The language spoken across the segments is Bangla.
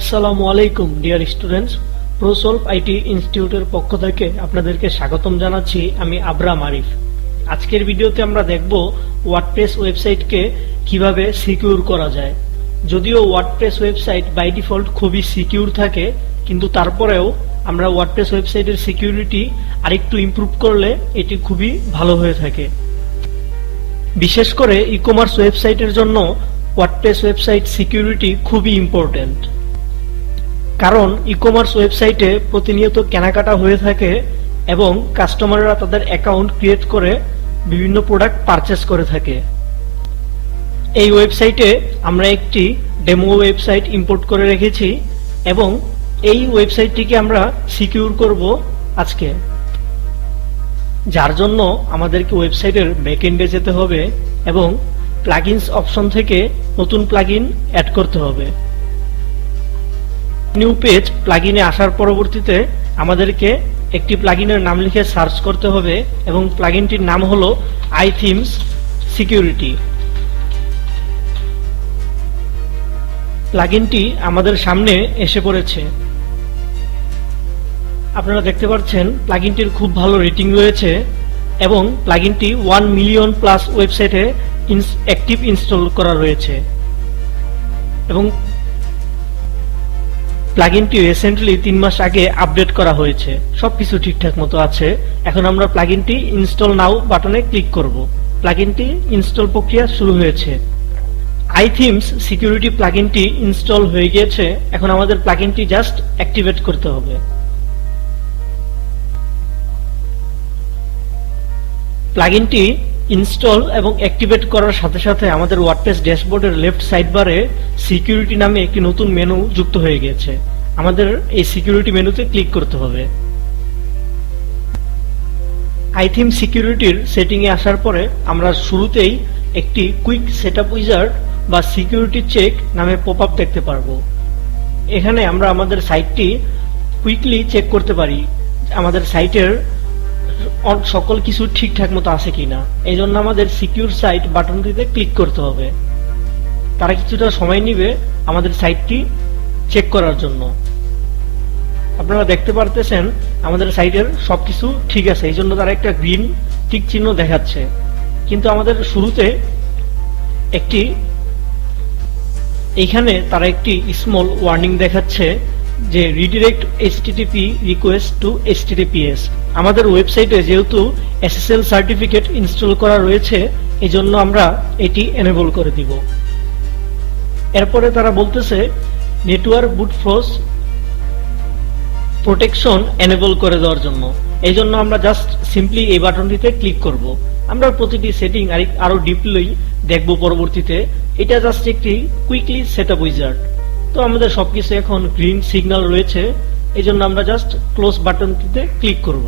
আসসালামু আলাইকুম ডিয়ার স্টুডেন্টস, প্রোসলভ আইটি ইনস্টিটিউটের পক্ষ থেকে আপনাদেরকে স্বাগতম জানাচ্ছি। আমি আবরাম আরিফ। আজকের ভিডিওতে আমরা দেখব ওয়ার্ডপ্রেস ওয়েবসাইটকে কিভাবে সিকিউর করা যায়। যদিও ওয়ার্ডপ্রেস ওয়েবসাইট বাই ডিফল্ট খুবই সিকিউর থাকে, কিন্তু তারপরেও আমরা ওয়ার্ডপ্রেস ওয়েবসাইটের সিকিউরিটি আরেকটু ইমপ্রুভ করলে এটি খুবই ভালো হয়ে থাকে। বিশেষ করে ই কমার্স ওয়েবসাইটের জন্য ওয়ার্ডপ্রেস ওয়েবসাইট সিকিউরিটি খুবই ইম্পর্টেন্ট। কারণ ই কমার্স ওয়েবসাইটে প্রতিনিয়ত কেনাকাটা হয়ে থাকে এবং কাস্টমাররা তাদের অ্যাকাউন্ট ক্রিয়েট করে বিভিন্ন প্রোডাক্ট পারচেস করে থাকে। এই ওয়েবসাইটে আমরা একটি ডেমো ওয়েবসাইট ইম্পোর্ট করে রেখেছি এবং এই ওয়েবসাইটটিকে আমরা সিকিউর করব আজকে, যার জন্য আমাদেরকে ওয়েবসাইটের ব্যাকএন্ডে যেতে হবে এবং প্লাগইনস অপশন থেকে নতুন প্লাগইন অ্যাড করতে হবে। নিউ পেজ প্লাগইনে আসার পরবর্তীতে আমাদেরকে একটি প্লাগইনের নাম লিখে সার্চ করতে হবে এবং প্লাগইনটির নাম হলো আইথিমস সিকিউরিটি। প্লাগইনটি আমাদের সামনে এসে পড়েছে। আপনারা দেখতে পাচ্ছেন প্লাগইনটির খুব ভালো রেটিং রয়েছে এবং প্লাগইনটি 1 মিলিয়ন প্লাস ওয়েবসাইটে অ্যাক্টিভ ইনস্টল করা রয়েছে এবং প্লাগইনটি রিসেন্টলি 3 মাস আগে আপডেট করা হয়েছে। সবকিছু ঠিকঠাক মতো আছে। এখন আমরা প্লাগইনটি ইনস্টল নাও বাটনে ক্লিক করব। প্লাগইনটি ইনস্টল প্রক্রিয়া শুরু হয়েছে। আইথিমস সিকিউরিটি প্লাগইনটি ইনস্টল হয়ে গিয়েছে। এখন আমাদের প্লাগইনটি জাস্ট অ্যাক্টিভেট করতে হবে। প্লাগইনটি ইনস্টল এবং অ্যাক্টিভেট করার সাথে সাথে আমাদের ওয়ার্ডপ্রেস ড্যাশবোর্ডের লেফট সাইড বারে সিকিউরিটি নামে একটি নতুন মেনু যুক্ত হয়ে গেছে। আমাদের এই সিকিউরিটি মেনুতে ক্লিক করতে হবে। আইথিম সিকিউরিটির সেটিংয়ে আসার পরে আমরা শুরুতেই একটি কুইক সেটআপ উইজার্ড বা সিকিউরিটি চেক নামে পপআপ দেখতে পারবো। এখানে আমরা আমাদের সাইটটি কুইকলি চেক করতে পারি, আমাদের সাইটের সকল কিছু ঠিকঠাক মতো আছে কিনা। এই জন্য আমাদের সিকিউর সাইট বাটনটিতে ক্লিক করতে হবে। তারা কিছুটা সময় নিবে আমাদের সাইটটি চেক করার জন্য। আপনারা দেখতে পারতেছেন আমাদের সাইটের সবকিছু ঠিক আছে, এই জন্য তারা একটা গ্রিন টিক চিহ্ন দেখাচ্ছে। কিন্তু আমাদের শুরুতে এইখানে তারা একটি স্মল ওয়ার্নিং দেখাচ্ছে যে redirect HTTP request to HTTPS. আমাদের ওয়েবসাইটে যেহেতু এসএসএল সার্টিফিকেট ইনস্টল করা রয়েছে, এই জন্য আমরা এটি এনেবল করে দিব। এরপরে তারা বলতেছে network brute force protection enable করে দেওয়ার জন্য। এই জন্য আমরা জাস্ট সিম্পলি এই বাটনটিতে ক্লিক করব। আমরা প্রতিটি সেটিং আরো ডিপলি দেখব পরবর্তীতে। এটা জাস্ট একটি কুইকলি সেটআপ উইজার্ড। তো আমাদের সবকিছু এখন গ্রিন সিগন্যাল রয়েছে, এই জন্য আমরা জাস্ট ক্লোজ বাটনটিতে ক্লিক করব।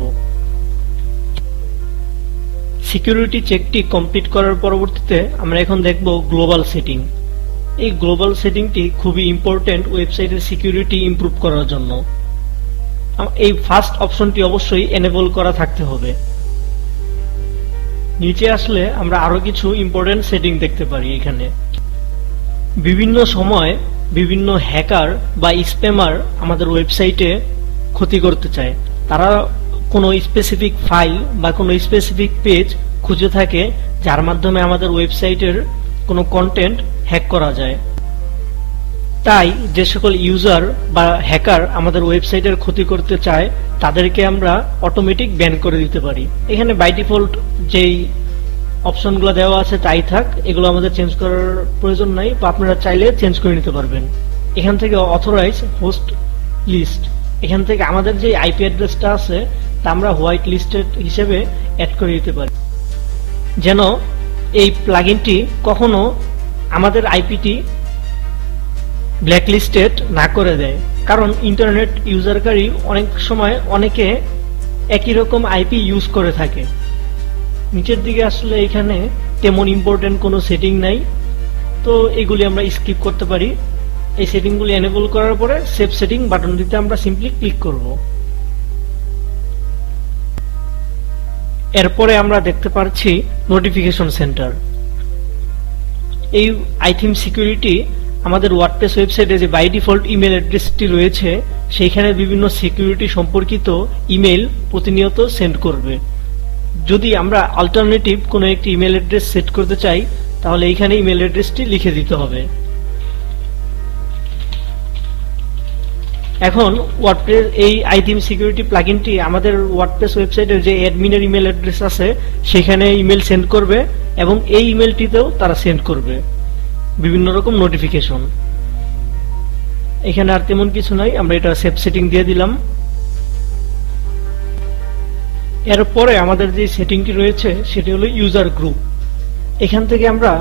সিকিউরিটি চেকটি কমপ্লিট করার পরবর্তীতে আমরা এখন দেখব গ্লোবাল সেটিং। এই গ্লোবাল সেটিংটি খুবই ইম্পর্টেন্ট ওয়েবসাইটের সিকিউরিটি ইমপ্রুভ করার জন্য। এই ফার্স্ট অপশনটি অবশ্যই এনেবল করা থাকতে হবে। নিচে আসলে আমরা আরো কিছু ইম্পর্টেন্ট সেটিং দেখতে পারি। এখানে বিভিন্ন সময় বিভিন্ন হ্যাকার বা স্প্যামার আমাদের ওয়েবসাইটে ক্ষতি করতে চায়। তারা কোনো স্পেসিফিক ফাইল বা কোনো স্পেসিফিক পেজ খুঁজে থাকে, যার মাধ্যমে আমাদের ওয়েবসাইটের কোনো কন্টেন্ট হ্যাক করা যায়। তাই যে সকল ইউজার বা হ্যাকার আমাদের ওয়েবসাইটের ক্ষতি করতে চায় তাদেরকে আমরা অটোমেটিক ব্যান করে দিতে পারি। এখানে বাই ডিফল্ট যেই অপশনগুলো দেওয়া আছে তাই থাক, এগুলো আমাদের চেঞ্জ করার প্রয়োজন নাই, বা আপনারা চাইলে চেঞ্জ করে নিতে পারবেন। এখান থেকে অথরাইজ হোস্ট লিস্ট, এখান থেকে আমাদের যে আইপি অ্যাড্রেসটা আছে তা আমরা হোয়াইট লিস্টেড হিসেবে অ্যাড করে দিতে পারি, যেন এই প্লাগইনটি কখনো আমাদের আইপিটি ব্ল্যাকলিস্টেড না করে দেয়। কারণ ইন্টারনেট ইউজারকারী অনেক সময় অনেকে একই রকম আইপি ইউজ করে থাকে। নিচের দিকে আসলে এখানে তেমন ইম্পর্টেন্ট কোনো সেটিং নাই, তো এগুলি আমরা স্কিপ করতে পারি। এই সেটিংগুলি এনেবল করার পরে সেভ সেটিং বাটনটিতে আমরা সিম্পলি ক্লিক করব। এরপরে আমরা দেখতে পাচ্ছি নোটিফিকেশন সেন্টার। এই আইথিম সিকিউরিটি আমাদের ওয়ার্ডপ্রেস ওয়েবসাইটে যে বাই ডিফল্ট ইমেল অ্যাড্রেসটি রয়েছে সেইখানে বিভিন্ন সিকিউরিটি সম্পর্কিত ইমেল প্রতিনিয়ত সেন্ড করবে। যদি আমরা অল্টারনেটিভ কোনো একটি ইমেল অ্যাড্রেস সেট করতে চাই তাহলে এইখানে ইমেল অ্যাড্রেসটি লিখে দিতে হবে। এখন ওয়ার্ডপ্রেস এই আইথিম সিকিউরিটি প্লাগইনটি আমাদের ওয়ার্ডপ্রেস ওয়েবসাইটের যে অ্যাডমিনের ইমেল অ্যাড্রেস আছে সেখানে ইমেল সেন্ড করবে এবং এই ইমেলটিতেও তারা সেন্ড করবে বিভিন্ন রকম নোটিফিকেশন। এখানে আর তেমন কিছু নাই, আমরা এটা সেভ সেটিং দিয়ে দিলাম। এরপরে আমাদের যে সেটিংটি রয়েছে সেটি হলো ইউজার গ্রুপ। এখান থেকে আমরা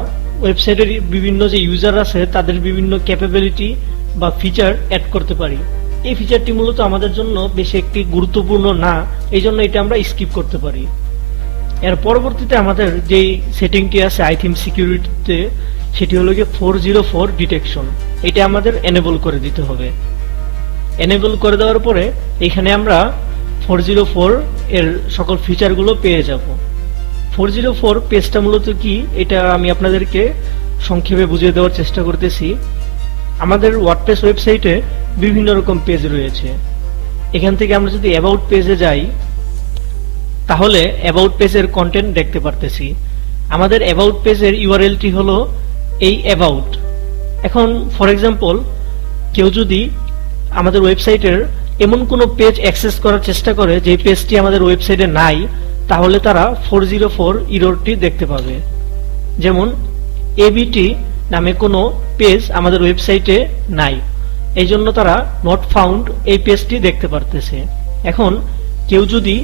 ওয়েবসাইটের বিভিন্ন যে ইউজার আছে তাদের বিভিন্ন ক্যাপাবিলিটি বা ফিচার অ্যাড করতে পারি। এই ফিচারটি মূলত আমাদের জন্য বেশি একটি গুরুত্বপূর্ণ না, এই জন্য এটা আমরা স্কিপ করতে পারি। এর পরবর্তীতে আমাদের যেই সেটিংটি আছে আইথিম সিকিউরিটিতে সেটি হলো গিয়ে 404 ডিটেকশন। এটা আমাদের এনেবল করে দিতে হবে। এনেবল করে দেওয়ার পরে এখানে আমরা 404 এর সকল ফিচারগুলো পেয়ে যাব। 404 পেজটা মূলত কি এটা আমি আপনাদেরকে সংক্ষেপে বুঝিয়ে দেওয়ার চেষ্টা করতেছি। আমাদের ওয়ার্ডপ্রেস ওয়েবসাইটে বিভিন্ন রকম পেজ রয়েছে। এখান থেকে আমরা যদি অ্যাবাউট পেজে যাই তাহলে অ্যাবাউট পেজের কন্টেন্ট দেখতে পারতেছি। আমাদের অ্যাবাউট পেজের ইউআরএলটি হলো এই অ্যাবাউট। এখন ফর এক্সাম্পল কেউ যদি আমাদের ওয়েবসাইটের এমন কোনো পেজ অ্যাক্সেস করার চেষ্টা করে যে পেজটি আমাদের ওয়েবসাইটে নাই, তাহলে তারা 404 এররটি দেখতে পাবে। যেমন এবিটি নামে কোনো পেজ আমাদের ওয়েবসাইটে নাই, এই জন্য তারা নট ফাউন্ড এই পেজটি দেখতে পারতেছে। এখন কেউ যদি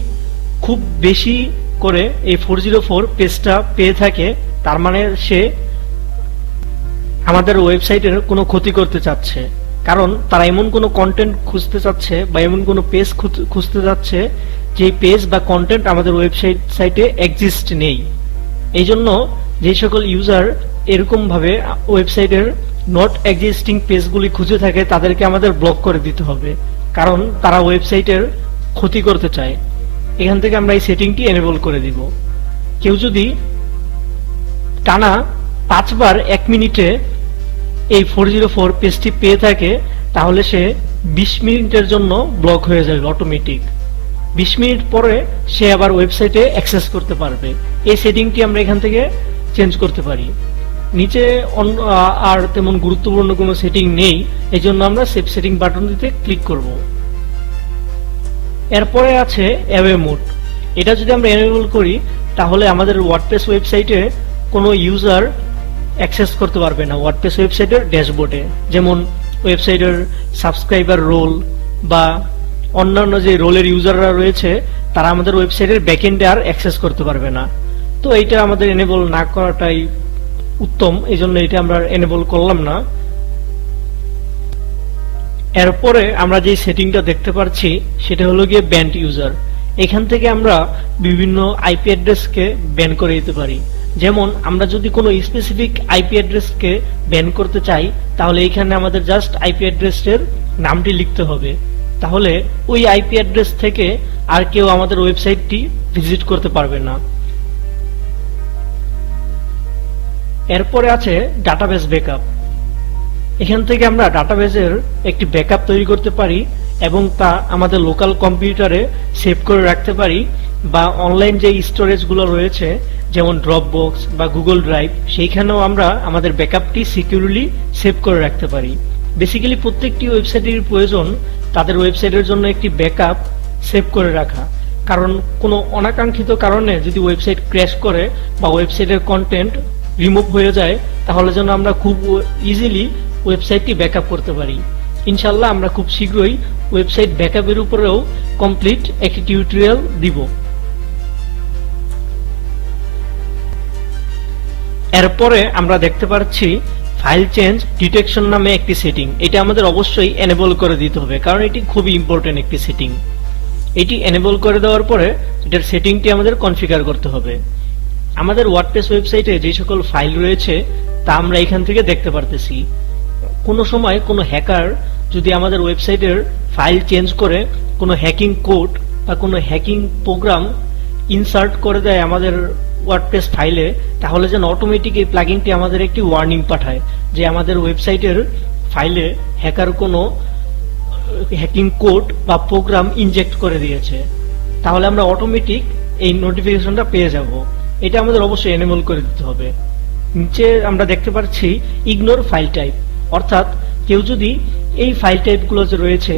খুব বেশি করে এই 404 পেজটা পেয়ে থাকে তার মানে সে আমাদের ওয়েবসাইটের কোনো ক্ষতি করতে চাচ্ছে, কারণ তারা এমন কোনো কন্টেন্ট খুঁজতে চাচ্ছে বা এমন কোনো পেজ খুঁজতে যাচ্ছে যে পেজ বা কন্টেন্ট আমাদের ওয়েবসাইটে এক্সিস্ট নেই। এই জন্য যে সকল ইউজার এরকম ভাবে ওয়েবসাইটের নট এক্সিস্টিং পেজগুলি খুঁজে থাকে তাদেরকে আমাদের ব্লক করে দিতে হবে, কারণ তারা ওয়েবসাইটের ক্ষতি করতে চায়। এখান থেকে আমরা এই সেটিংটি এনেবল করে দিব। কেউ যদি টানা 5 বার 1 মিনিটে এই 404 পেজটি পেয়ে থাকে তাহলে সে 20 মিনিটের জন্য ব্লক হয়ে যাবে অটোমেটিক। 20 মিনিট পরে সে আবার ওয়েবসাইটে অ্যাক্সেস করতে পারবে। এই সেটিংটি আমরা এখান থেকে চেঞ্জ করতে পারি। নিচে আর তেমন গুরুত্বপূর্ণ কোনো সেটিং নেই, এই জন্য আমরা সেভ সেটিং বাটনটিতে ক্লিক করব। এরপরে আছে অ্যাওয়ে মোড। এটা যদি আমরা এনেবল করি তাহলে আমাদের ওয়ার্ডপ্রেস ওয়েবসাইটে কোনো ইউজার অ্যাক্সেস করতে পারবে না ওয়ার্ডপ্রেস ওয়েবসাইটের ড্যাশবোর্ডে। যেমন ওয়েবসাইটের সাবস্ক্রাইবার রোল বা অন্যান্য যে রোলের ইউজাররা রয়েছে তারা আমাদের ওয়েবসাইটের ব্যাকএন্ডে আর অ্যাক্সেস করতে পারবে না। তো এইটা আমাদের এনেবল না করাটাই উত্তম, এই জন্য এটা আমরা এনেবল করলাম না। এরপরে আমরা যে সেটিংটা দেখতে পাচ্ছি সেটা হলো গিয়ে ব্যান্ড ইউজার। এখান থেকে আমরা বিভিন্ন আইপি অ্যাড্রেসকে ব্যান করে দিতে পারি। যেমন আমরা যদি কোনো স্পেসিফিক আইপি অ্যাড্রেসকে ব্যান করতে চাই তাহলে এখানে আমাদের জাস্ট আইপি অ্যাড্রেসের নামটি লিখতে হবে, তাহলে ওই আইপি অ্যাড্রেস থেকে আর কেউ আমাদের ওয়েবসাইটটি ভিজিট করতে পারবে না। এরপরে আছে ডাটাবেস ব্যাকআপ। এখান থেকে আমরা ডাটাবেসের একটি ব্যাকআপ তৈরি করতে পারি এবং তা আমাদের লোকাল কম্পিউটারে সেভ করে রাখতে পারি, বা অনলাইন যে স্টোরেজগুলো রয়েছে যেমন ড্রপবক্স বা গুগল ড্রাইভ সেইখানেও আমরা আমাদের ব্যাকআপটি সিকিউরলি সেভ করে রাখতে পারি। বেসিক্যালি প্রত্যেকটি ওয়েবসাইটের প্রয়োজন তাদের ওয়েবসাইটের জন্য একটি ব্যাকআপ সেভ করে রাখা, কারণ কোনো অনাকাঙ্ক্ষিত কারণে যদি ওয়েবসাইট ক্র্যাশ করে বা ওয়েবসাইটের কন্টেন্ট রিমুভ হয়ে যায় তাহলে যেন আমরা খুব ইজিলি ওয়েবসাইটটি ব্যাকআপ করতে পারি। ইনশাল্লাহ আমরা খুব শীঘ্রই ওয়েবসাইট ব্যাকআপের উপরেও কমপ্লিট একটি টিউটোরিয়াল দিব। এরপরে আমরা দেখতে পাচ্ছি ফাইল চেঞ্জ ডিটেকশন নামে একটি সেটিং। এটা আমাদের অবশ্যই এনেবল করে দিতে হবে, কারণ এটি খুবই ইম্পর্টেন্ট একটি সেটিং। এটি এনেবল করে দেওয়ার পরে এটার সেটিংটি আমাদের কনফিগার করতে হবে। আমাদের ওয়ার্ডপ্রেস ওয়েবসাইটে যে সকল ফাইল রয়েছে তা আমরা এখান থেকে দেখতে পারতেছি। কোনো সময় কোনো হ্যাকার যদি আমাদের ওয়েবসাইটের ফাইল চেঞ্জ করে কোনো হ্যাকিং কোড বা কোনো হ্যাকিং প্রোগ্রাম ইনসার্ট করে দেয় আমাদের ওয়ার্ডপ্রেস ফাইলে, তাহলে যেন অটোমেটিক এই প্লাগইনটি আমাদের একটি ওয়ার্নিং পাঠায় যে আমাদের ওয়েবসাইটের ফাইলে হ্যাকার কোনো হ্যাকিং কোড বা প্রোগ্রাম ইনজেক্ট করে দিয়েছে, তাহলে আমরা অটোমেটিক এই নোটিফিকেশনটা পেয়ে যাব। এটা আমাদের অবশ্যই এনেবল করে দিতে হবে। নিচে আমরা দেখতে পাচ্ছি ইগনোর ফাইল টাইপ, অর্থাৎ কেউ যদি এই ফাইল টাইপগুলো যে রয়েছে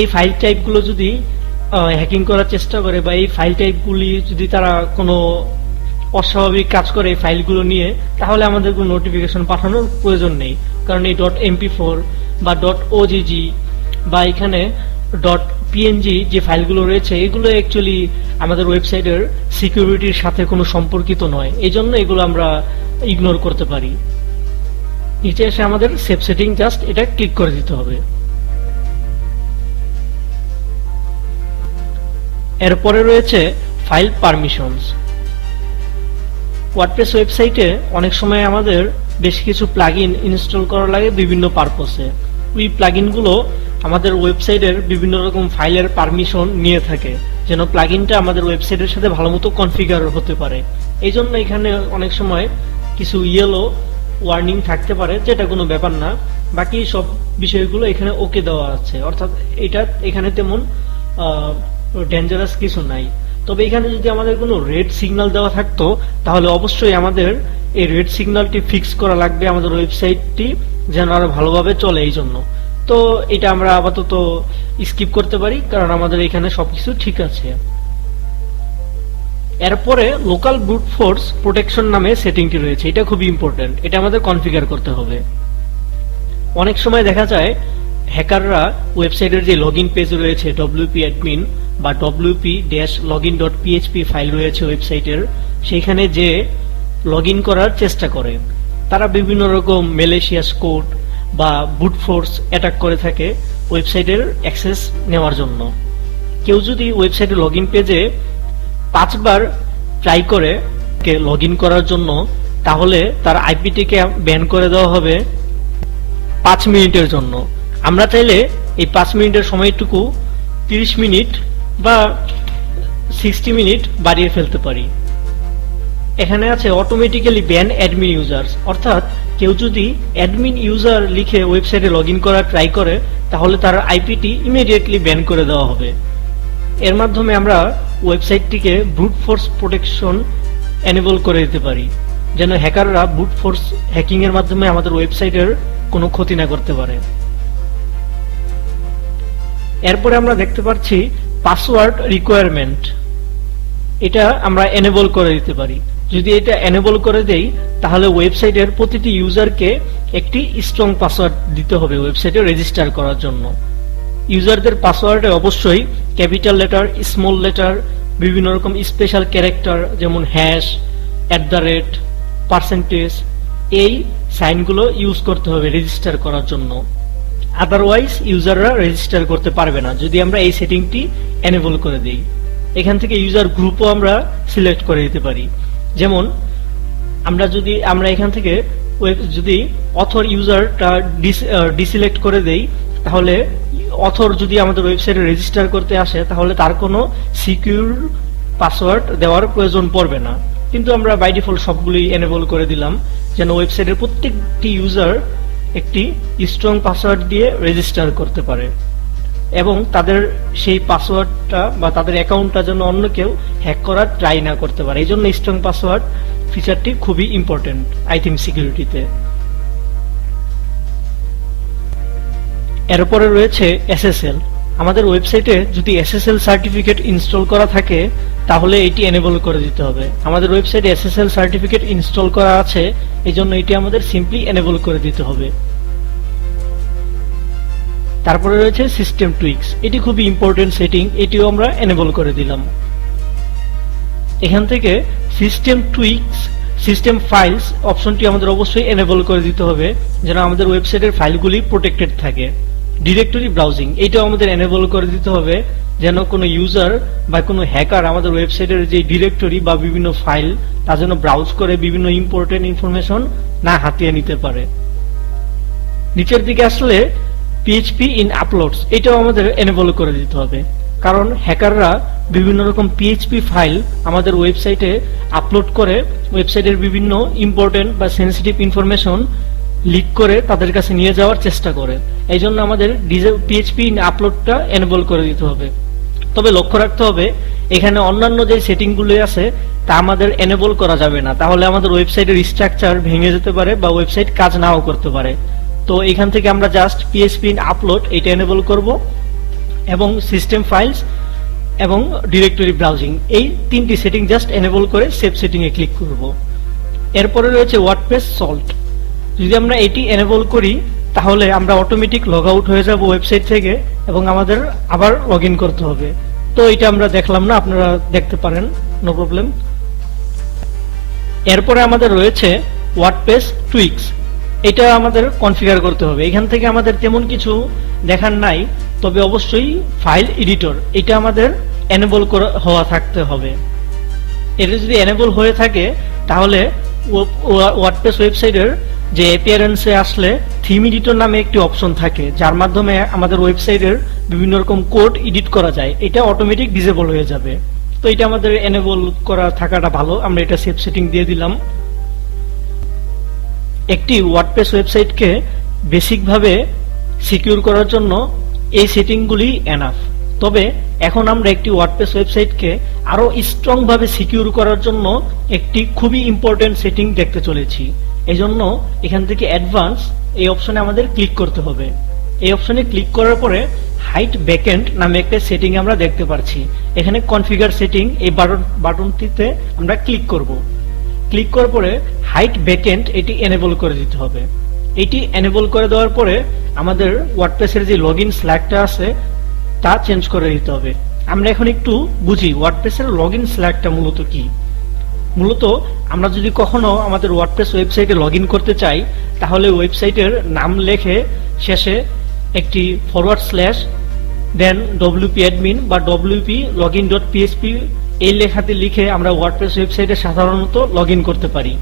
এই ফাইল টাইপগুলো যদি হ্যাকিং করার চেষ্টা করে বা এই ফাইল টাইপগুলি যদি তারা কোনো অস্বাভাবিক কাজ করে এই ফাইলগুলো নিয়ে, তাহলে আমাদের কোনো নোটিফিকেশন পাঠানোর প্রয়োজন নেই। কারণ এই .mp4 বা .ogg বা এখানে .png যে ফাইলগুলো রয়েছে এগুলো অ্যাকচুয়ালি আমাদের ওয়েবসাইটের সিকিউরিটির সাথে কোনো সম্পর্কিত নয়, এই জন্য এগুলো আমরা ইগনোর করতে পারি। নিচে এসে আমাদের সেভ সেটিং জাস্ট এটা ক্লিক করে দিতে হবে। এরপরে রয়েছে ফাইল পারমিশনস। ওয়ার্ডপ্রেস ওয়েবসাইটে অনেক সময় আমাদের বেশ কিছু প্লাগইন ইনস্টল করা লাগে বিভিন্ন পারপসে। ওই প্লাগইনগুলো আমাদের ওয়েবসাইটের বিভিন্ন রকম ফাইলের পারমিশন নিয়ে থাকে, যেন প্লাগইনটা আমাদের ওয়েবসাইটের সাথে ভালোমতো কনফিগার হতে পারে। এই জন্য এখানে অনেক সময় কিছু ইয়েলো ওয়ার্নিং থাকতে পারে, যেটা কোনো ব্যাপার না। বাকি সব বিষয়গুলো এখানে ওকে দেওয়া আছে, অর্থাৎ এটা এখানে তেমন ডেঞ্জারাস কিছু নাই। তবে এখানে যদি আমাদের কোনো রেড সিগন্যাল দেওয়া থাকতো, তাহলে অবশ্যই আমাদের এই রেড সিগন্যালটি ফিক্স করা লাগবে আমাদের ওয়েবসাইটটি যেন আরো ভালোভাবে চলে। এই জন্য তো এটা আমরা আপাতত স্কিপ করতে পারি, কারণ আমাদের এখানে সবকিছু ঠিক আছে। এরপরে লোকাল ব্রুট ফোর্স প্রোটেকশন নামে সেটিংটি রয়েছে, এটা খুবই ইম্পর্টেন্ট, এটা আমাদের কনফিগার করতে হবে। অনেক সময় দেখা যায় হ্যাকাররা ওয়েবসাইটের যে লগইন পেজ রয়েছে wp admin বা wp-login.php ফাইল রয়েছে ওয়েবসাইটের, সেইখানে যে লগইন করার চেষ্টা করে। তারা বিভিন্ন রকম ম্যালিশিয়াস কোড বা ব্রুট ফোর্স অ্যাটাক করে থাকে ওয়েবসাইটের অ্যাক্সেস নেওয়ার জন্য। কেউ যদি ওয়েবসাইটের লগইন পেজে 5 বার ট্রাই করে লগইন করার জন্য, তাহলে তার আইপিটিকে ব্যান করে দেওয়া হবে 5 মিনিটের জন্য। আমরা চাইলে এই 5 মিনিটের সময়টুকু 30 মিনিট বা 60 মিনিট বাড়িয়ে ফেলতে পারি। এখানে আছে অটোমেটিক্যালি ব্যান অ্যাডমিন ইউজার্স, অর্থাৎ কেউ যদি অ্যাডমিন ইউজার লিখে ওয়েবসাইটে লগইন করার ট্রাই করে, তাহলে তার আইপিটি ইমিডিয়েটলি ব্যান করে দেওয়া হবে। এর মাধ্যমে আমরা ওয়েবসাইটটিকে ব্রুট ফোর্স প্রোটেকশন এনেবল করে দিতে পারি, যেন হ্যাকাররা ব্রুট ফোর্স হ্যাকিং এর মাধ্যমে আমাদের ওয়েবসাইটের কোনো ক্ষতি না করতে পারে। এরপরে আমরা দেখতে পাচ্ছি পাসওয়ার্ড রিকোয়ারমেন্ট, এটা আমরা এনেবল করে দিতে পারি। যদি এটা এনেবল করে দেই, তাহলে ওয়েবসাইটের প্রতিটি ইউজারকে একটি স্ট্রং পাসওয়ার্ড দিতে হবে ওয়েবসাইটে রেজিস্টার করার জন্য। ইউজারদের পাসওয়ার্ডে অবশ্যই ক্যাপিটাল লেটার, স্মল লেটার, বিভিন্ন রকম স্পেশাল ক্যারেক্টার যেমন হ্যাশ, %, এই সাইনগুলো ইউজ করতে হবে রেজিস্টার করার জন্য। আদারওয়াইজ ইউজাররা রেজিস্টার করতে পারবে না যদি আমরা এই সেটিংটি এনেবল করে দিই। এখান থেকে ইউজার গ্রুপও আমরা সিলেক্ট করে দিতে পারি। যেমন আমরা এখান থেকে যদি অথর ইউজারটা ডিসিলেক্ট করে দেই, তাহলে অথর যদি আমাদের ওয়েবসাইটে রেজিস্টার করতে আসে, তাহলে তার কোনো সিকিউর পাসওয়ার্ড দেওয়ার প্রয়োজন পড়বে না। কিন্তু আমরা বাই ডিফল্ট সবগুলোই এনেবল করে দিলাম, যেন ওয়েবসাইটের প্রত্যেকটি ইউজার একটি স্ট্রং পাসওয়ার্ড দিয়ে রেজিস্টার করতে পারে এবং তাদের সেই পাসওয়ার্ডটা বা তাদের অ্যাকাউন্টটা যেন অন্য কেউ হ্যাক করার ট্রাই না করতে পারে। এই জন্য স্ট্রং পাসওয়ার্ড ফিচারটি খুবই ইম্পর্টেন্ট আইথিং সিকিউরিটিতে। এরপরে রয়েছে SSL। আমাদের ওয়েবসাইটে যদি SSL সার্টিফিকেট ইনস্টল করা থাকে, তাহলে এটি এনেবল করে দিতে হবে। আমাদের ওয়েবসাইটে SSL সার্টিফিকেট ইনস্টল করা আছে, এই জন্য এটি আমাদের সিম্পলি এনেবল করে দিতে হবে। তারপরে রয়েছে সিস্টেম টুইকস, এটি খুবই ইম্পর্টেন্ট সেটিং, এটিও আমরা এনেবল করে দিলাম। এখান থেকে সিস্টেম টুইকস, সিস্টেম ফাইলস অপশনটি আমাদের অবশ্যই এনেবল করে দিতে হবে, যেন আমাদের ওয়েবসাইটের ফাইলগুলি প্রোটেক্টেড থাকে। ডিরেক্টরি ব্রাউজিং, এটাও আমাদের এনেবল করে দিতে হবে, যেন কোনো ইউজার বা কোনো হ্যাকার আমাদের ওয়েবসাইটের যে ডিরেক্টরি বা বিভিন্ন ফাইল তা যেন ব্রাউজ করে বিভিন্ন ইম্পর্টেন্ট ইনফরমেশন না হাতিয়ে নিতে পারে। নিচের দিকে আসলে PHP ইন আপলোডস, এটাও আমাদের এনেবল করে দিতে হবে, কারণ হ্যাকাররা বিভিন্ন রকম PHP ফাইল আমাদের ওয়েবসাইটে আপলোড করে ওয়েবসাইটের বিভিন্ন ইম্পর্টেন্ট বা সেন্সিটিভ ইনফরমেশন লিক করে তাদের কাছে নিয়ে যাওয়ার চেষ্টা করে। এই জন্য আমাদের পিএইচপি আপলোডটা এনেবল করে দিতে হবে। তবে লক্ষ্য রাখতে হবে এখানে অন্যান্য যে সেটিংগুলো আছে তা আমাদের এনেবল করা যাবে না, তাহলে আমাদের ওয়েবসাইটের স্ট্রাকচার ভেঙে যেতে পারে বা ওয়েবসাইট কাজ নাও করতে পারে। তো এখান থেকে আমরা জাস্ট পিএইচপি আপলোড এটা এনেবল করব এবং সিস্টেম ফাইলস এবং ডিরেক্টরি ব্রাউজিং এই তিনটি সেটিং জাস্ট এনেবল করে সেভ সেটিং এ ক্লিক করব। এরপরে রয়েছে ওয়ার্ডপ্রেস সল্ট। যদি আমরা এটি এনেবল করি তাহলে আমরা অটোমেটিক লগ আউট হয়ে যাব ওয়েবসাইট থেকে এবং আমাদের আবার লগ ইন করতে হবে। তো এটা আমরা দেখলাম না, আপনারা দেখতে পারেন, নো প্রবলেম। এরপরে আমাদের রয়েছে ওয়ার্ডপ্রেস টুইক্স। এটা আমাদের কনফিগার করতে হবে। এখান থেকে আমাদের তেমন কিছু দেখার নাই, তবে অবশ্যই ফাইল এডিটর এটা আমাদের এনেবল হওয়া থাকতে হবে। এটা যদি এনেবল হয়ে থাকে তাহলে ওয়ার্ডপ্রেস ওয়েবসাইটের যে অ্যাপিয়ারেন্সে আসলে থিম এডিটর নামে একটি অপশন থাকে যার মাধ্যমে আমাদের ওয়েবসাইটের বিভিন্ন রকম কোড এডিট করা যায়, এটা অটোমেটিক ডিসেবল হয়ে যাবে। তো এটা আমাদের এনেবল করা থাকাটা ভালো, আমরা এটা সেভ সেটিং দিয়ে দিলাম। একটি ওয়ার্ডপ্রেস ওয়েবসাইটকে বেসিকভাবে সিকিউর করার জন্য এই সেটিংগুলি এনাফ। তবে এখন আমরা একটি ওয়ার্ডপ্রেস ওয়েবসাইটকে আরো স্ট্রং ভাবে সিকিউর করার জন্য একটি খুবই ইম্পর্টেন্ট সেটিং দেখতে চলেছি। এই জন্য এখান থেকে অ্যাডভান্স এই অপশনে আমাদের ক্লিক করতে হবে। এই অপশনে ক্লিক করার পরে হাইট ব্যাকএন্ড নামে একটা সেটিং আমরা দেখতে পাচ্ছি। এখানে কনফিগার সেটিং এই বাটনটিতে আমরা ক্লিক করব। ক্লিক করার পরে হাইট ব্যাকএন্ড এটি এনেবল করে দিতে হবে। এটি এনেবল করে দেওয়ার পরে আমাদের ওয়ার্ডপ্রেসের যে লগইন স্ল্যাগটা আছে তা চেঞ্জ করে দিতে হবে। আমরা এখন একটু বুঝি ওয়ার্ডপ্রেসের লগইন স্ল্যাগটা মূলত কি। মূলত আমরা যদি কখনো আমাদের ওয়ার্ডপ্রেস ওয়েবসাইটে লগইন করতে চাই তাহলে ওয়েবসাইটের নাম লিখে শেষে একটি ফরওয়ার্ড স্ল্যাশ দেন wp admin বা wp login.php এই লেখাতে লিখে আমরা ওয়ার্ডপ্রেস ওয়েবসাইটে সাধারণত লগইন করতে পারি।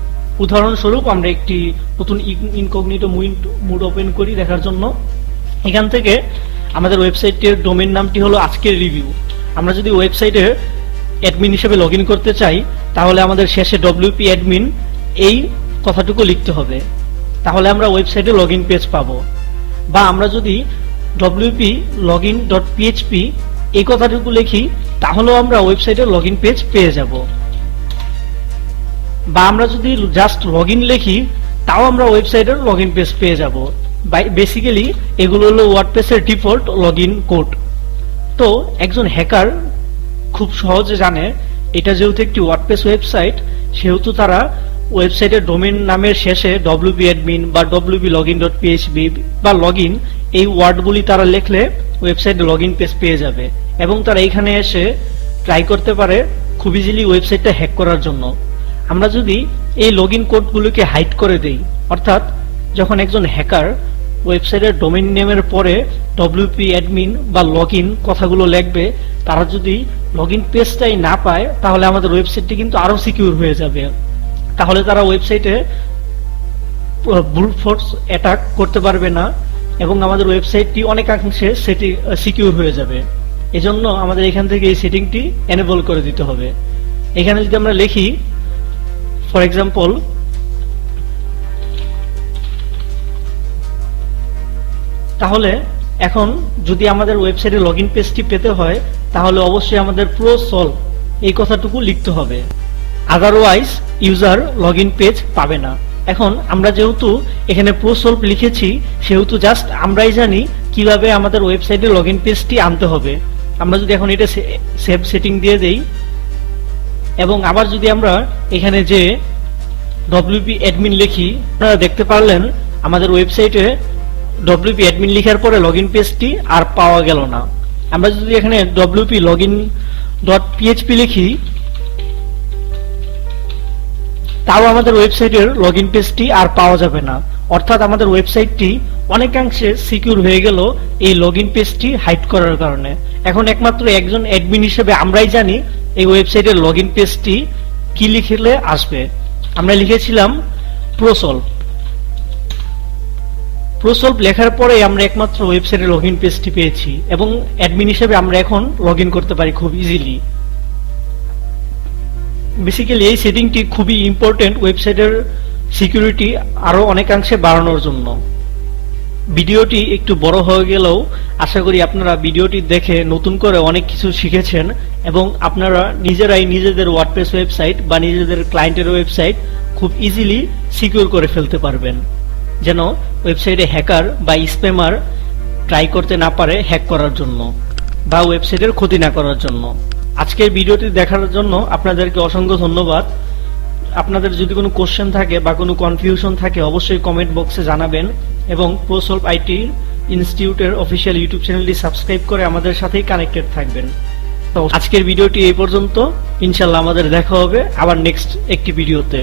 উদাহরণস্বরূপ আমরা একটি নতুন ইনকগনিটো মুড ওপেন করি দেখার জন্য। এখান থেকে আমাদের ওয়েবসাইটের ডোমেইন নামটি হলো আজকের রিভিউ। আমরা যদি ওয়েবসাইটে অ্যাডমিন হিসেবে লগইন করতে চাই তাহলে আমাদের শেষে wp admin এই কথাটুকু লিখতে হবে, তাহলে আমরা ওয়েবসাইটে লগইন পেজ পাবো। বা আমরা যদি wp login.php এই কথাটুকু লিখি তাহলেও আমরা ওয়েবসাইটে লগইন পেজ পেয়ে যাব। বা আমরা যদি জাস্ট লগইন লিখি তাও আমরা ওয়েবসাইটের লগইন পেজ পেয়ে যাব। বেসিক্যালি এগুলো হলো ওয়ার্ডপ্রেসের ডিফল্ট লগইন কোড। তো একজন হ্যাকার খুব সহজে জানে এটা যেহেতু একটি ওয়ার্ডপ্রেস ওয়েবসাইট সেহেতু তারা ওয়েবসাইটের ডোমেইন নামের শেষে wp admin বা wp login.php বা লগইন এই ওয়ার্ডগুলি তারা লিখলে ওয়েবসাইটে লগইন পেজ পেয়ে যাবে এবং তারা এখানে এসে ট্রাই করতে পারে খুব ইজিলি ওয়েবসাইটটা হ্যাক করার জন্য। আমরা যদি এই লগইন কোডগুলোকে হাইড করে দেই, অর্থাৎ যখন একজন হ্যাকার ওয়েবসাইটের ডোমেইন নেমের পরে wp admin বা লগইন কথাগুলো লিখবে, তারা যদি লগইন পেজটাই না পায় তাহলে আমাদের ওয়েবসাইটটি কিন্তু আরো সিকিউর হয়ে যাবে। তাহলে তারা ওয়েবসাইটে ব্রুট ফোর্স অ্যাটাক করতে পারবে না এবং আমাদের ওয়েবসাইটটি অনেকাংশে সিকিউর হয়ে যাবে। এজন্য আমাদের এখান থেকে এই সেটিংটি এনেবল করে দিতে হবে। এখানে যদি আমরা লিখি ফর এক্সাম্পল তাহলে এখন যদি আমাদের ওয়েবসাইটে লগইন পেজটি পেতে হয় তাহলে অবশ্যই আমাদের প্রো সলভ এই কথাটুকু লিখতে হবে, আদারওয়াইজ ইউজার লগইন পেজ পাবে না। এখন আমরা যেহেতু এখানে প্রো সলভ লিখেছি সেহেতু জাস্ট আমরাই জানি কিভাবে আমাদের ওয়েবসাইটে লগইন পেজটি আনতে হবে। আমরা যদি এখন এটা সেভ সেটিং দিয়ে দেই এবং আবার যদি আমরা এখানে যে wp admin লিখি, আপনারা দেখতে পারলেন আমাদের ওয়েবসাইটে wp admin লিখার পরে লগইন পেজটি আর পাওয়া গেল না। আমরা যদি এখানে wp login.php লিখি তাও আমাদের ওয়েবসাইটের লগইন পেজটি আর পাওয়া যাবে না, অর্থাৎ আমাদের ওয়েবসাইটটি অনেকাংশে সিকিউর হয়ে গেল এই লগইন পেজটি হাইড করার কারণে। এখন একমাত্র একজন অ্যাডমিন হিসেবে আমরাই জানি এই ওয়েবসাইটের লগইন পেজটি কি লিখলে আসবে। আমরা লিখেছিলাম প্রোসলভ। প্রোসলভ লেখার পরে আমরা একমাত্র ওয়েবসাইটের লগইন পেজটি পেয়েছি এবং অ্যাডমিন হিসেবে আমরা এখন লগইন করতে পারি খুব ইজিলি। বেসিক্যালি এই সেটিংটি খুবই ইম্পর্টেন্ট ওয়েবসাইটের সিকিউরিটি আরো অনেকাংশে বাড়ানোর জন্য। ভিডিওটি একটু বড় হয়ে গেলেও আশা করি আপনারা ভিডিওটি দেখে নতুন করে অনেক কিছু শিখেছেন এবং আপনারা নিজেরাই নিজেদের ওয়ার্ডপ্রেস ওয়েবসাইট বা নিজেদের ক্লায়েন্টের ওয়েবসাইট খুব ইজিলি সিকিউর করে ফেলতে পারবেন, যেন ওয়েবসাইটে হ্যাকার বা স্প্যামার ট্রাই করতে না পারে হ্যাক করার জন্য বা ওয়েবসাইটের ক্ষতি না করার জন্য। আজকের ভিডিওটি দেখার জন্য আপনাদেরকে অসংখ্য ধন্যবাদ। আপনাদের যদি কোনো কোশ্চেন থাকে বা কোনো কনফিউশন থাকে অবশ্যই কমেন্ট বক্সে জানাবেন এবং প্রোসলভ আইটি ইনস্টিটিউটের অফিসিয়াল ইউটিউব চ্যানেলটি সাবস্ক্রাইব করে আমাদের সাথেই কানেক্টেড থাকবেন। তো আজকের ভিডিওটি এই পর্যন্ত, ইনশাল্লাহ আমাদের দেখা হবে আবার নেক্সট একটি ভিডিওতে।